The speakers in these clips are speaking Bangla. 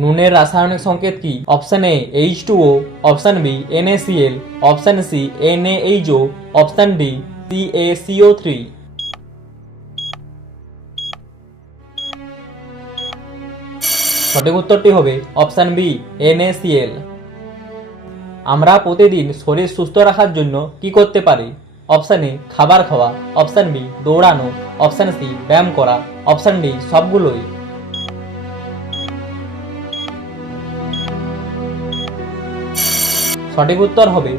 নুনের রাসায়নিক সংকেত কি? Option A H2O, option B NaCl, option C NaHO, option D CaCO3। সঠিক উত্তরটি হবে অপশন বি NaCl। আমরা প্রতিদিন শরীর সুস্থ রাখার জন্য কি করতে পারি? অপশন এ খাবার খাওয়া, অপশন বি দৌড়ানো, অপশন সি ব্যায়াম করা, অপশন ডি সবগুলোই। সঠিক উত্তর হবে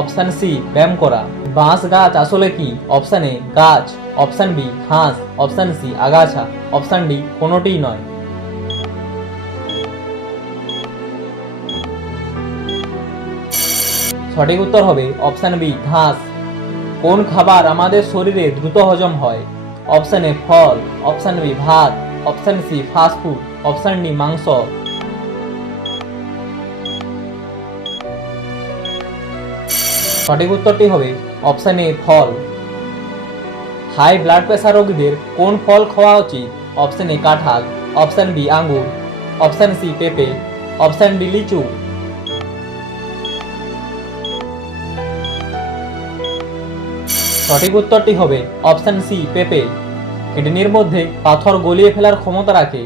অপশন সি ব্যায়াম করা। বাঁশ গাছ আসলে কি? অপশন এ গাছ, অপশন বি ঘাস, অপশন সি আগাছা, অপশন ডি কোনোটিই নয়। সঠিক উত্তর হবে অপশন বি ঘাস। কোন খাবার আমাদের শরীরে দ্রুত হজম হয়? অপশন এ ফল, অপশন বি ভাত, option C fast food, option D মাংস। সঠিক উত্তরটি হবে অপশন এ ফল। হাই ব্লাড প্রেসার রোগীদের কোন ফল খাওয়া উচিত? অপশন এ কাঁঠাল, অপশন বি আঙ্গুর, অপশন সি পেঁপে, অপশন ডি লিচু। সঠিক উত্তরটি হবে অপশন সি পেঁপে। কিডনির মধ্যে পাথর গলিয়ে ফেলার ক্ষমতা রাখে।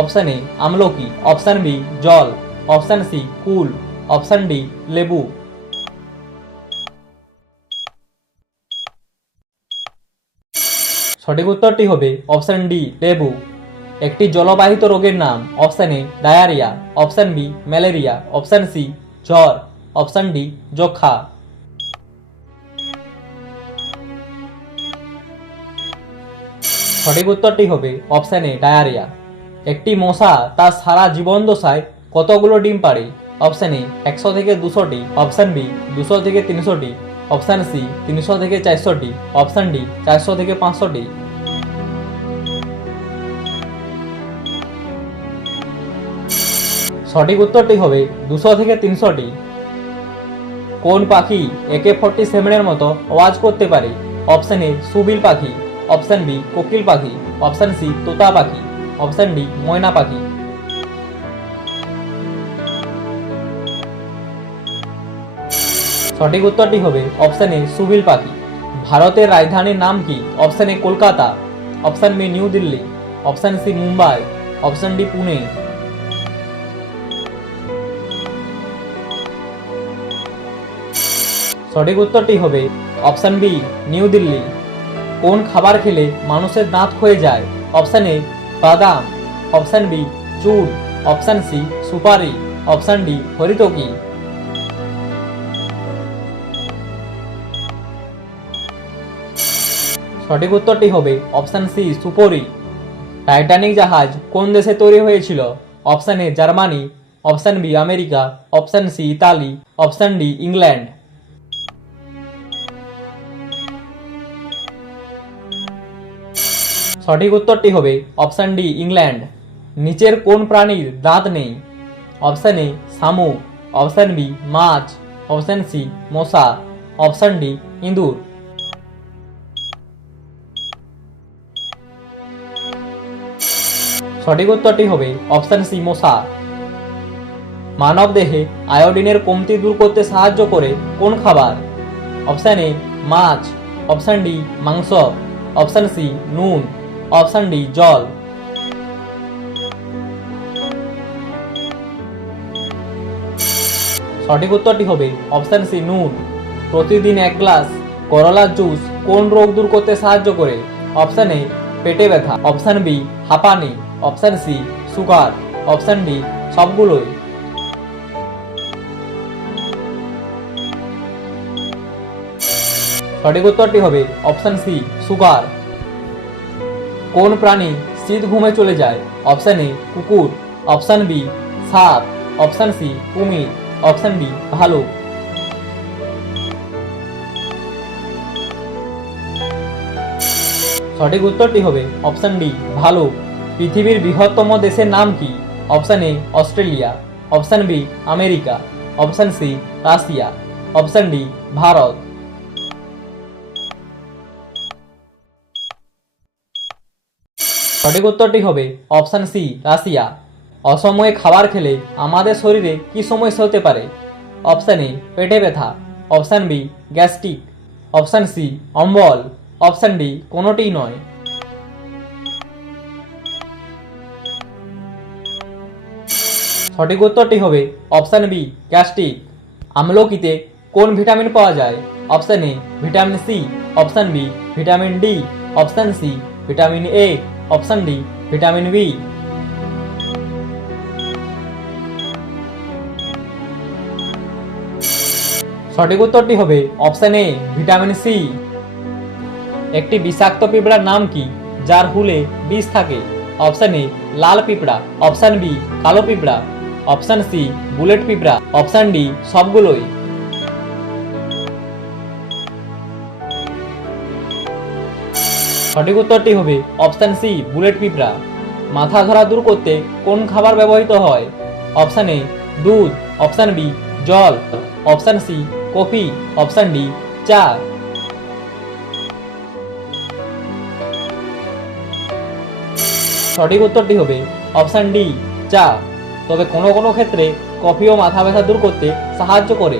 অপশন এ আমলকি, অপশন বি জল, অপশন সি কুল, অপশন ডি লেবু। সঠিক উত্তরটি হবে অপশন ডি লেবু। একটি জলবাহিত রোগের নাম। Option A diarrhoea, option B malaria, option C জ্বর, অপশন ডি যক্ষা। সঠিক উত্তরটি হবে অপশন এ ডায়রিয়া। একটি মশা তার সারা জীবন দশায় কতগুলো ডিম পাড়ে? অপশন এ 100 থেকে 200টি, অপশন বি 200 থেকে 300টি, অপশন সি 300 থেকে 400টি, অপশন ডি 400 থেকে 500টি। সঠিক উত্তরটি হবে 200 থেকে 300টি। কোন পাখি AK-47 এর মতো আওয়াজ করতে পারে? অপশন এ সুবিল পাখি, অপশন বি কোকিল পাখি, অপশন সি তোতা পাখি, অপশন ডি ময়না পাখি। সঠিক উত্তরটি হবে অপশন এ সুবিল পাখি। ভারতের রাজধানীর নাম কি? Option A Kolkata, option B New Delhi, option C Mumbai, option D Pune. সঠিক উত্তরটি হবে অপশন বি নিউ দিল্লি। কোন খাবার খেলে মানুষের দাঁত ক্ষয়ে যায়? অপশন এ বাদাম, অপশন বি চুল, অপশন সি সুপারি, অপশন ডি হরিতকি। সঠিক উত্তরটি হবে অপশন সি সুপরি। টাইটানিক জাহাজ কোন দেশে তৈরি হয়েছিল? Option A Germany, option B America, option C Italy, option D England. সঠিক উত্তরটি হবে অপশন ডি ইংল্যান্ড। নিচের কোন প্রাণীর দাঁত নেই? অপশন এ শামুক, অপশন বি মাছ, অপশন সি মশা, অপশন ডি ইঁদুর। সঠিক উত্তরটি হবে অপশন সি মশা। মানব দেহে আয়োডিনের কমতি দূর করতে সাহায্য করে কোন খাবার? অপশন এ মাছ, অপশন ডি মাংস, অপশন সি নুন, অপশন ডি জল। সঠিক উত্তরটি হবে অপশন সি নুন। প্রতিদিন 1 গ্লাস করলার জুস কোন রোগ দূর করতে সাহায্য করে? অপশন এ পেটে ব্যথা, অপশন বি হাঁপানি, option C sugar, option D সবগুলোই। সঠিক উত্তরটি হবে অপশন সি সুগার। কোন প্রাণী শীত ঘুমে চলে যায়? অপশন এ কুকুর, অপশন বি সাপ, অপশন সি কুমির, অপশন ডি ভালুক। সঠিক উত্তরটি হবে অপশন ডি ভালুক। পৃথিবীর বৃহত্তম দেশের নাম কি? Option A Australia, option B America, option C Russia, option D Bharat. সঠিক উত্তরটি হবে অপশন সি রাশিয়া। অসময়ে খাবার খেলে আমাদের শরীরে কি সমস্যা হতে পারে? অপশান এ পেটে ব্যথা, option B gastric, option C অম্বল, অপশান ডি কোনোটিই নয়। সঠিক উত্তরটি হবে অপশান বি গ্যাস্ট্রিক। আমলকিতে কোন ভিটামিন পাওয়া যায়? Option A vitamin C, option B vitamin D, option C vitamin A, option D vitamin B. সঠিক উত্তরটি হবে অপশান এ ভিটামিন সি। একটি বিষাক্ত পিঁপড়ার নাম কি যার হুলে বিষ থাকে? অপশান এ লাল পিঁপড়া, অপশান বি কালো পিঁপড়া, অপশান সি বুলেট পিঁপড়া, অপশান ডি সবগুলোই। সঠিক উত্তরটি হবে অপশান সি বুলেট পিঁপড়া। মাথা ধরা দূর করতে কোন খাবার ব্যবহৃত হয়? অপশান এ দুধ, অপশান বি জল, option C coffee, option D চা। সঠিক উত্তরটি হবে অপশান ডি চা। তবে কোনো কোনো ক্ষেত্রে কফিও মাথা ব্যথা দূর করতে সাহায্য করে।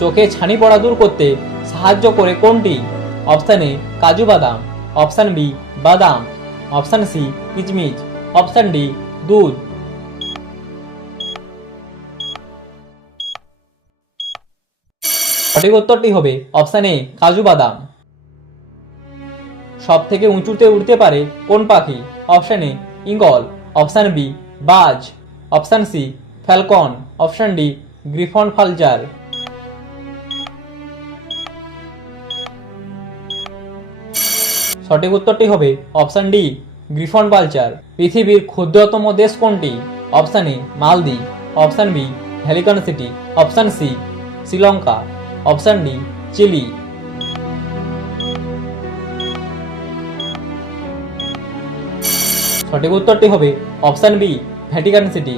চোখে ছানি পড়া দূর করতে সাহায্য করে কোনটি? অপশান এ কাজু বাদাম, অপশান বি বাদাম, অপশান সি কিচমিচ, অপশান ডি দুধ। সঠিক উত্তরটি হবে অপশান এ কাজু বাদাম। সব থেকে উঁচুতে উঠতে পারে কোন পাখি? Option A eagle, option B বাজ, option C falcon, option D griffon vulture. সঠিক উত্তরটি হবে অপশান ডি গ্রিফন পালচার। পৃথিবীর ক্ষুদ্রতম দেশ কোনটি? Option A Maldives, option B Vatican City, option C Sri, option D Chile. সঠিক উত্তরটি হবে অপশান বি ভ্যাটিকান সিটি।